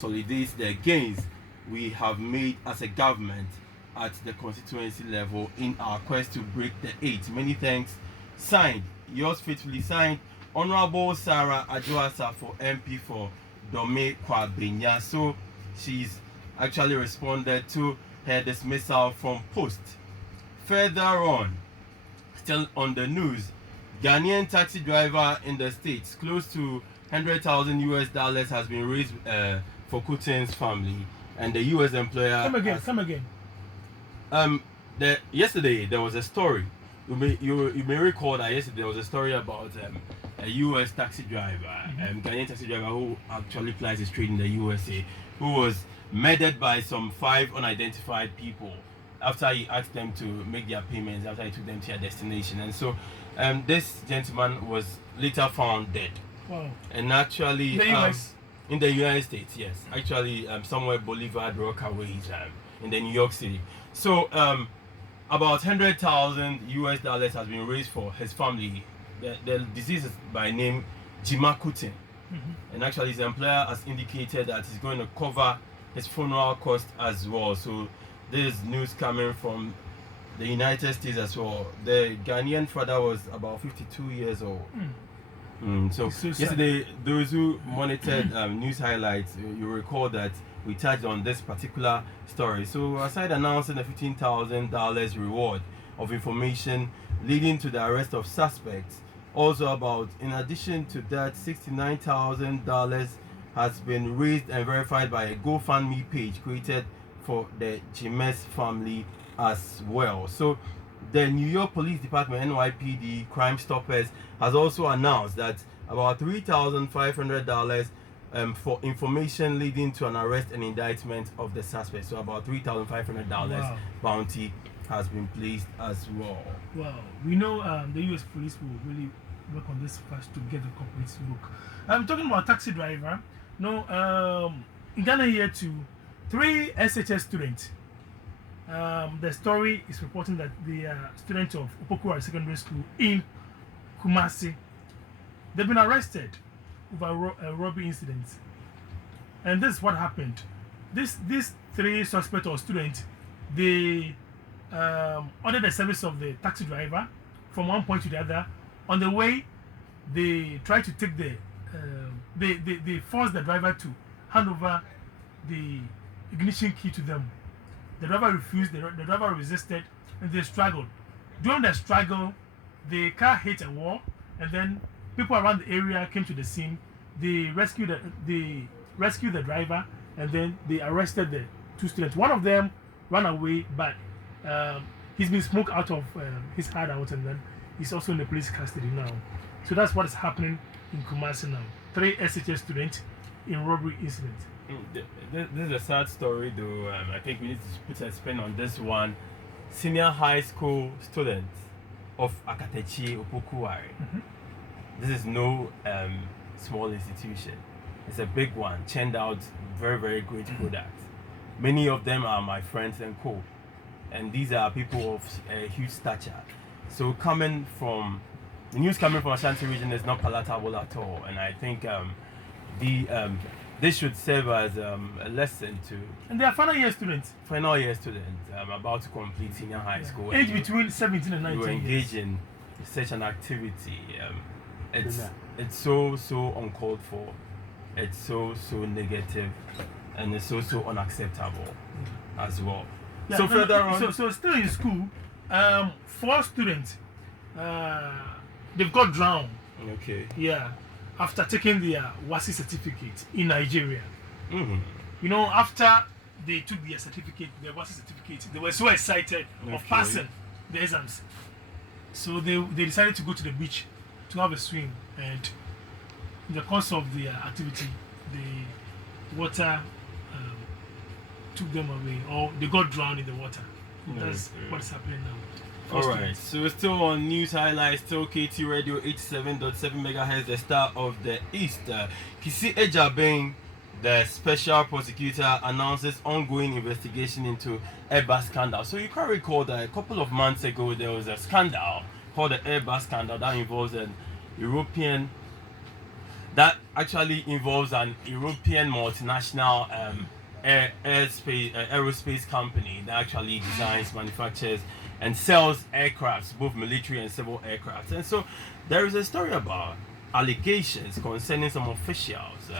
consolidates the gains we have made as a government at the constituency level in our quest to break the eight. Many thanks. Signed, yours faithfully signed, Honorable Sarah Adjoasa for MP for Dome Kwabenya. So she's actually responded to her dismissal from post. Further on, still on the news, Ghanaian taxi driver in the States, close to 100,000 US dollars has been raised for Kutin's family, and the US employer. Come again. Yesterday there was a story. You may recall that yesterday there was a story about a US taxi driver, Ghanaian taxi driver who actually plies his trade in the USA, who was murdered by some 5 unidentified people after he asked them to make their payments, after he took them to their destination. And so this gentleman was later found dead. Wow. And actually the US? In the United States, yes. Actually somewhere Boulevard Rockaways in the New York City. So about 100,000 US dollars has been raised for his family. The disease is by name Jima Kutin. And actually his employer has indicated that he's going to cover his funeral cost as well. So this is news coming from the United States as well. The Ghanaian father was about 52 years old. So yesterday, those who monitored news highlights, you recall that we touched on this particular story. So aside announcing a $15,000 reward of information leading to the arrest of suspects, also about, in addition to that, $69,000 has been raised and verified by a GoFundMe page created for the Jimes family as well. So the New York Police Department, NYPD, Crime Stoppers, has also announced that about $3,500 for information leading to an arrest and indictment of the suspect. So about $3,500 bounty has been placed as well. Wow. We know the US police will really work on this fast to get the culprits book. I'm talking about taxi driver. No, in Ghana here too, 3 SHS students. The story is reporting that the students of Opokuari Secondary School in Kumasi, they've been arrested over a robbery incident. And this is what happened. These 3 suspects or students, they ordered the service of the taxi driver from one point to the other. On the way, they tried to take they forced the driver to hand over the ignition key to them. The driver refused, the driver resisted, and they struggled. During the struggle, the car hit a wall, and then people around the area came to the scene. They rescued the driver, and then they arrested the 2 students. One of them ran away, but he's been smoked out of his hideout, and then he's also in the police custody now. So that's what is happening in Kumasi now. 3 SHS students in robbery incident. This is a sad story, though. I think we need to put a spin on this one. Senior high school students of Akatechi Opokuari. This is no small institution. It's a big one, churned out very, very great products. Many of them are my friends and co. And these are people of a huge stature. So the news coming from Ashanti region is not palatable at all. And I think this should serve as a lesson to. And they are final year students. Final year students about to complete senior high school. Age between 17 and 19 You engage in such an activity. It's so uncalled for. It's so negative, and it's so unacceptable as well. Yeah, so further on. So still in school, 4 students, they've got drowned. Okay. Yeah. After taking their WASI certificate in Nigeria. You know, after they took their certificate, their WASI certificate, they were so excited of passing the exams. So they decided to go to the beach to have a swim, and in the course of their activity, the water took them away, or they got drowned in the water. That's what is happening now. Alright, so we're still on news highlights, still KT Radio 87.7 MHz, the star of the East. Kisi Ejabeng, the special prosecutor, announces ongoing investigation into Airbus scandal. So you can recall that a couple of months ago there was a scandal called the Airbus scandal that involves an European that actually involves an European multinational aerospace company that actually designs, manufactures, and sells aircrafts, both military and civil aircrafts. And so there is a story about allegations concerning some officials,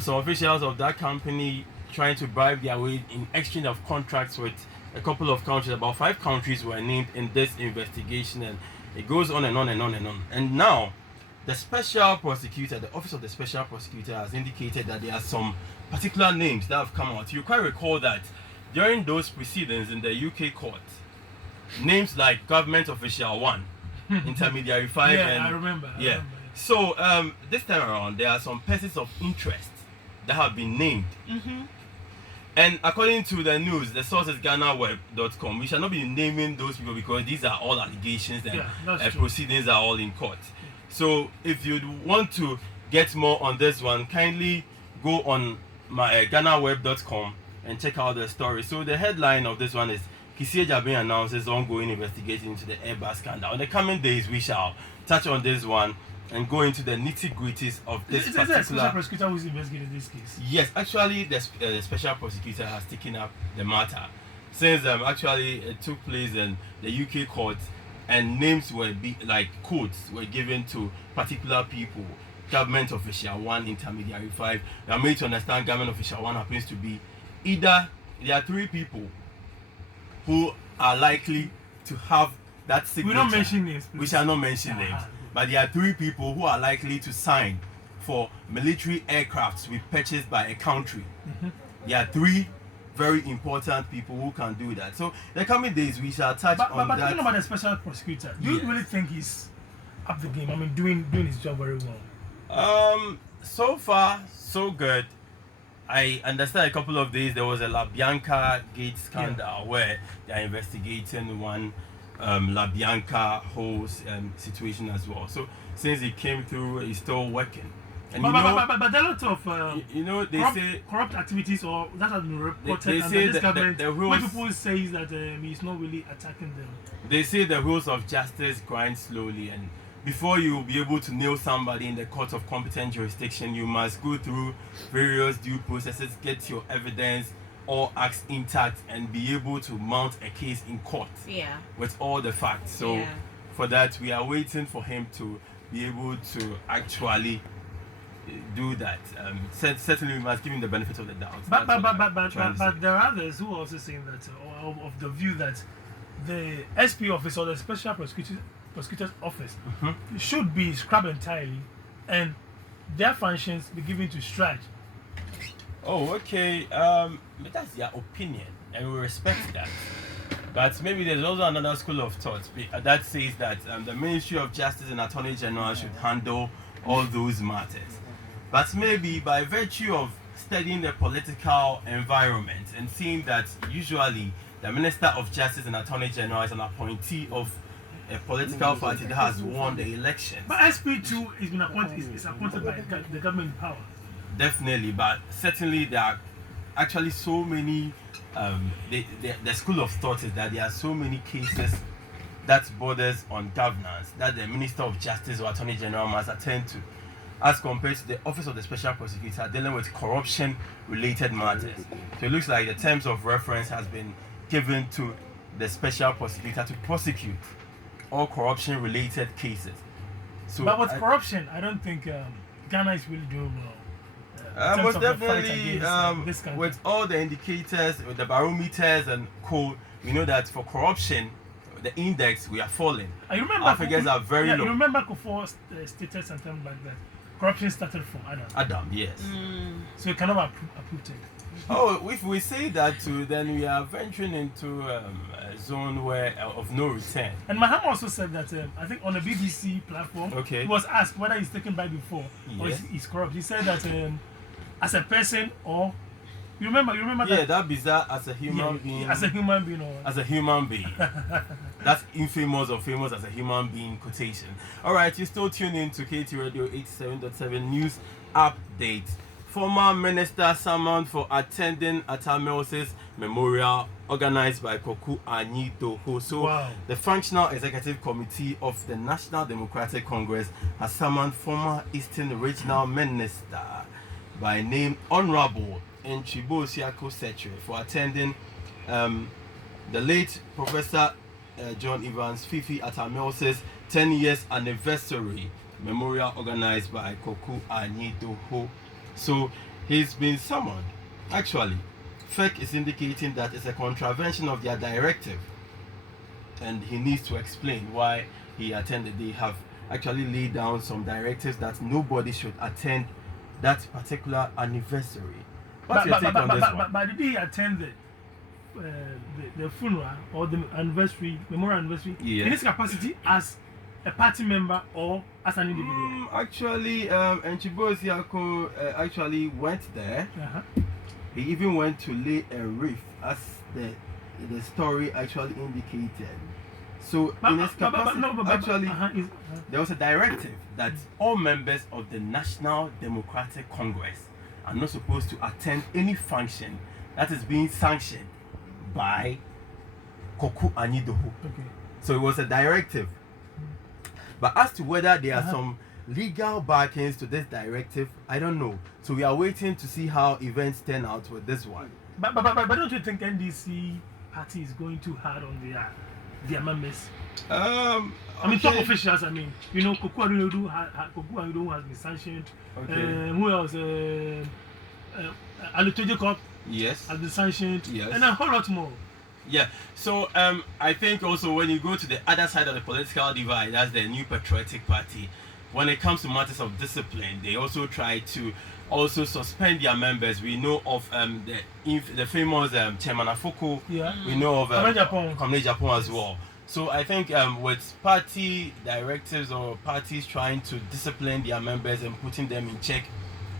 some officials of that company trying to bribe their way in exchange of contracts with a couple of countries. About 5 countries were named in this investigation, and it goes on and on and on and on. And now, the special prosecutor, the office of the special prosecutor, has indicated that there are some particular names that have come out. You quite recall that during those proceedings in the UK court, names like government official 1, intermediary 5, yeah, and I remember. So this time around, there are some persons of interest that have been named. And according to the news, the source is GhanaWeb.com. We shall not be naming those people because these are all allegations and proceedings are all in court. So if you want to get more on this one, kindly go on my GhanaWeb.com and check out the story. So the headline of this one is Kissie Jabin announces ongoing investigation into the Airbus scandal. In the coming days, we shall touch on this one and go into the nitty-gritties of this particular... Is there a special prosecutor who is investigating this case? Yes, actually, the special prosecutor has taken up the matter. Since actually it took place in the UK court, and names were codes were given to particular people. Government official 1, intermediary 5. They are made to understand government official 1 happens to be either there are 3 people who are likely to have that signature. We don't mention names. We shall not mention names. But there are 3 people who are likely to sign for military aircrafts to be purchased by a country. There are 3 very important people who can do that. So the coming days we shall touch on that. But talking about the special prosecutor, do you really think he's up the game? I mean, doing his job very well. So far so good. I understand a couple of days there was a La Bianca gate scandal where they are investigating one La Bianca whole situation as well. So since he came through, he's still working. And but there are lots of they corrupt activities or that has been reported. They say this government, when people say that he's not really attacking them. They say the wheels of justice grind slowly, and before you will be able to nail somebody in the court of competent jurisdiction, you must go through various due processes, get your evidence, all acts intact, and be able to mount a case in court with all the facts. So for that, we are waiting for him to be able to actually do that. Certainly, we must give him the benefit of the doubt. But there are others who are also saying that, of the view that the SP office or the Special Prosecutor's Office should be scrubbed entirely and their functions be given to Strike. Oh, okay. But that's their opinion, and we respect that. But maybe there's also another school of thought that says that the Ministry of Justice and Attorney General should handle all those matters. But maybe by virtue of studying the political environment and seeing that usually the Minister of Justice and Attorney General is an appointee of a political party that has won the election. But SP2 is appointed by the government in power. Definitely, but certainly there are actually so many. The school of thought is that there are so many cases that borders on governance that the Minister of Justice or Attorney General must attend to, as compared to the Office of the Special Prosecutor dealing with corruption-related matters. So it looks like the terms of reference has been given to the Special Prosecutor to prosecute all corruption-related cases. So, but with corruption, I don't think Ghana is really doing well. Most definitely, with all the indicators, with the barometers and co, we know that for corruption, the index, we are falling. Our figures are very low. You remember Kufuor stated something like that. Corruption started from Adam. Adam, yes. So you cannot approve it. Oh, if we say that too, then we are venturing into a zone where of no return. And Mahama also said that I think on the BBC platform, he was asked whether he's taken by before or he's corrupt. He said that as a person or you remember that? Yeah, that bizarre as a human being. As a human being or as a human being. That's infamous or famous as a human being quotation. Alright, you're still tuned in to KT Radio 87.7 News Update former minister summoned for attending Atamil's memorial organized by Koku Anyi Doho. So Wow. the Functional Executive Committee of the National Democratic Congress has summoned former Eastern Regional Minister by name Honorable Nchibo Siako Setre for attending the late Professor John Evans Fifi Atamil's 10 years anniversary memorial organized by Koku Anyi Doho. So he's been summoned. Actually, FEC is indicating that it's a contravention of their directive, and he needs to explain why he attended. They have actually laid down some directives that nobody should attend that particular anniversary. What's your take on this one? But did he attend the funeral or the anniversary, memorial anniversary, Yes. in his capacity as a party member or as an individual? Actually, Nchibo Siako actually went there. Uh-huh. He even went to lay a wreath, as the story actually indicated. So in his capacity, actually, there was a directive that all members of the National Democratic Congress are not supposed to attend any function that is being sanctioned by Koku Anyi Doho. Okay. So it was a directive. But as to whether there are some legal backings to this directive, I don't know. So we are waiting to see how events turn out with this one. But don't you think NDC party is going too hard on their members? I mean, top officials. I mean, you know, Koku Anyi has been sanctioned. Okay. Who else? Aluto Jacob Yes. has been sanctioned. Yes. And a whole lot more. Yeah. So I think also when you go to the other side of the political divide, that's the New Patriotic Party. When it comes to matters of discipline, they also try to also suspend their members. We know of the famous Chairman Afoko. Yeah. We know of Comrade Japan as well. So I think with party directives or parties trying to discipline their members and putting them in check,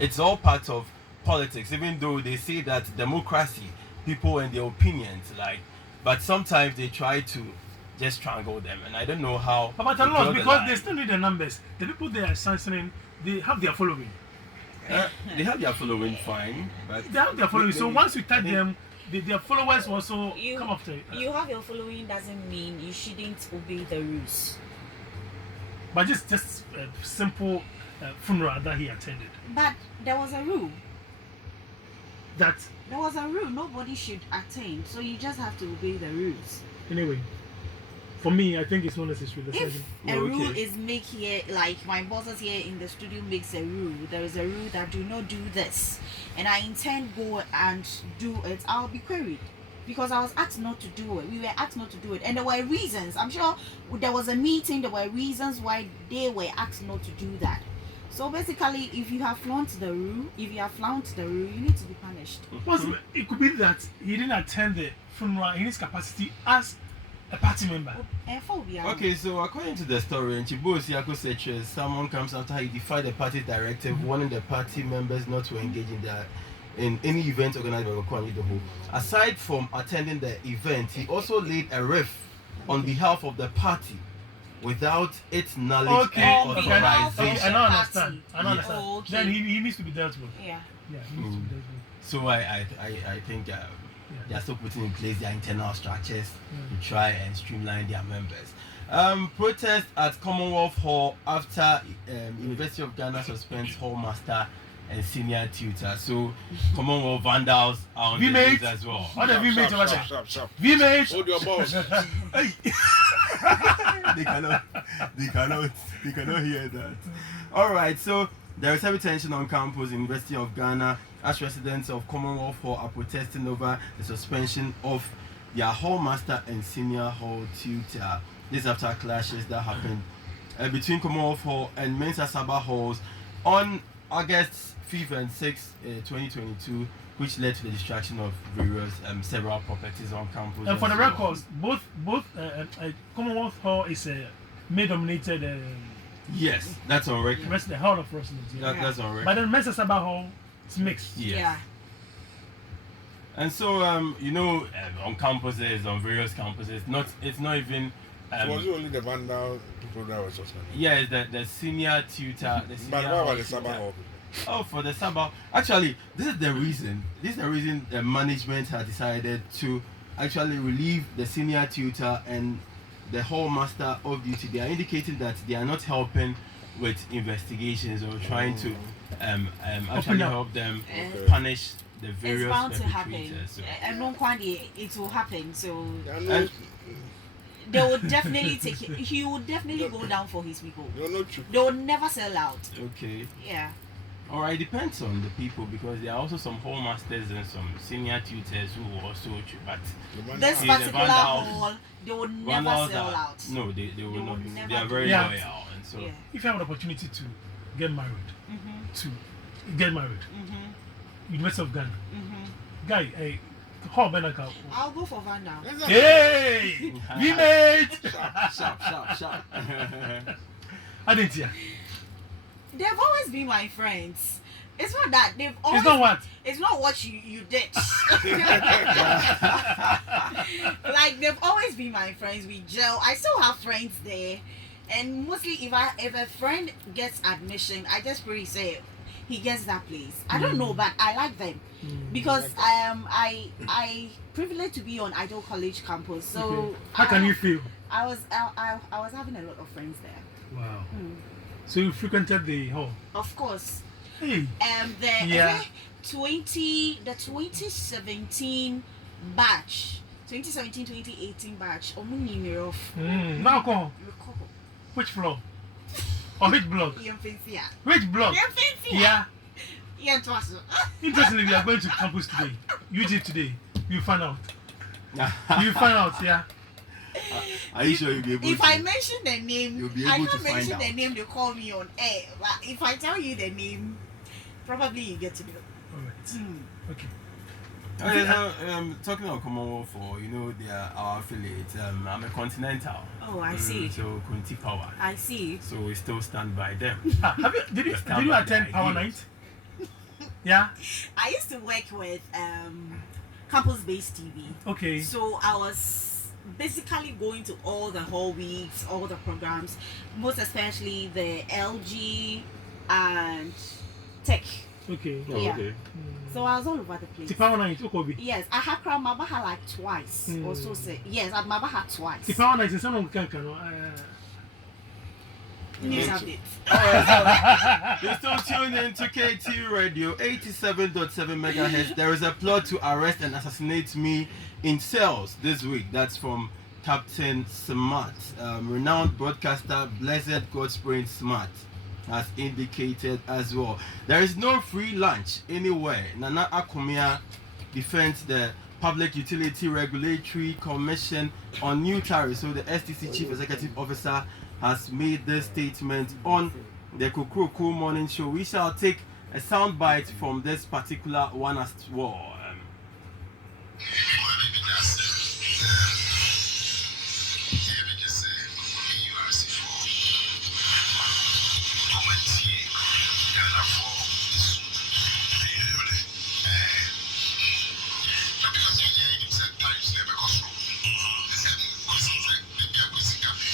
it's all part of politics. Even though they say that democracy, people and their opinions, but sometimes they try to just strangle them, and I don't know how. But a lot, because they still need the numbers. The people they are sanctioning, they have their following. They have their following, fine, but They have their following. So once you tag them, their followers also come after it. You have your following doesn't mean you shouldn't obey the rules. But just a simple funeral that he attended. But there was a rule. That There was a rule. Nobody should attend. So you just have to obey the rules. anyway, for me, I think it's not necessary. If a Okay. rule is make here, like my bosses here in the studio makes a rule, there is a rule that do not do this, and I intend go and do it, I'll be queried. Because I was asked not to do it. We were asked not to do it. And there were reasons. I'm sure there was a meeting, there were reasons why they were asked not to do that. So basically, if you have flouted the rule, you need to be punished. It could be that he didn't attend the funeral in his capacity as a party member. okay. So according to the story, Nchibo Siako Setre, someone comes after he defied the party directive, warning the party members not to engage in any event organized by Koku Anyi Doho. Aside from attending the event, he also laid a wreath on behalf of the party without its knowledge and Okay, authorization. I don't understand. I don't understand. Okay. Then he needs to be dealt with. Yeah. Yeah, he needs to be dealt with. So I think they are still putting in place their internal structures to try and streamline their members. Protest at Commonwealth Hall after University of Ghana suspends Hall Master and senior tutor. So Commonwealth vandals are on the news as well. What have you made over there? Sharp. VMH! Hold your balls. they cannot hear that. All right, so there is heavy tension on campus, University of Ghana, as residents of Commonwealth Hall are protesting over the suspension of their hall master and senior hall tutor. This after clashes that happened between Commonwealth Hall and Mensa Saba halls on August 5th and 6th, 2022, which led to the destruction of several properties on campus. And for the well. records, both Commonwealth Hall is a male-dominated Yes, that's on record. the hall of residence. Yeah. That's on record. But then Mensa Saba Hall is mixed. Yes. Yeah. And so, on campuses, on various campuses, it's not even. Was it only the vandal people that were suspended? Yeah, it's the senior tutor. But what about the Sabah Hall? Oh, for the Sabbath. Actually, this is the reason. This is the reason the management has decided to actually relieve the senior tutor and the hall master of duty. They are indicating that they are not helping with investigations or trying to actually up. help them Okay. punish the It's various bound to happen. perpetrators. So. And no quantity, it will happen. So They are not, And- they will definitely take. He will definitely go down for his people. they are not true. They will never sell out. Okay. Yeah. All right, depends on the people because there are also some hall masters and some senior tutors who will also but The man This See, has- the particular vandals- hall, they will never vandals sell are- out. No, they will They not. will never They are do very that. loyal and so. Yeah. If you have an opportunity to get married, Mhm. to get married, Mhm. University of Ghana, Mhm. guy, hey, how Benaka? I'll go for Vanda. That's not- Hey, we made. Sharp. I didn't hear. They've always been my friends. It's not that they've always. It's not what. It's not what you did. Like they've always been my friends. We gel. I still have friends there, and mostly if a friend gets admission, I just really say he gets that place. I don't know, but I like them because I privileged to be on Idol College campus. So Okay. How can you feel? I was having a lot of friends there. Wow. Mm. So you frequented the hall. Of course. Hey. Yeah. The 2017 batch, 2018 batch. Omunimiro. Now come. Which floor? Or which block? Which block? Yeah. Yeah, it was. Interestingly, we are going to campus today. UG today. You find out. You find out, yeah. Are you sure you'll be able If to? I mention the name, You'll be I able to can't mention find the out. name they call me on air. But if I tell you the name, probably you get to know. All right. Hmm. Okay. Talking about Commonwealth for they are our affiliates. I'm a Continental. Oh, I see. So Kunti Power. I see. So we still stand by them. Have you did you Stand did you by attend the Power ideas. Night? Yeah. I used to work with campus-based TV. Okay. So I was basically going to all the hall weeks, all the programs, most especially the LG and tech. Okay. Oh, Yeah. okay. So I was all over the place. The Power Night, Okobi. Yes, I had Crown Mabaha like twice or so. Say yes, at Mabaha twice. The Power Night is someone can News updates. You're still tuned in to KT Radio 87.7 megahertz. There is a plot to arrest and assassinate me in cells this week. That's from Captain Smart, renowned broadcaster Blessed Godspring Smart has indicated as well. There is no free lunch anywhere. Nana Akumia defends the Public Utility Regulatory Commission on new tariffs. So the STC Chief Executive Officer has made this statement on the Kukuruku Morning Show. We shall take a soundbite from this particular one as well.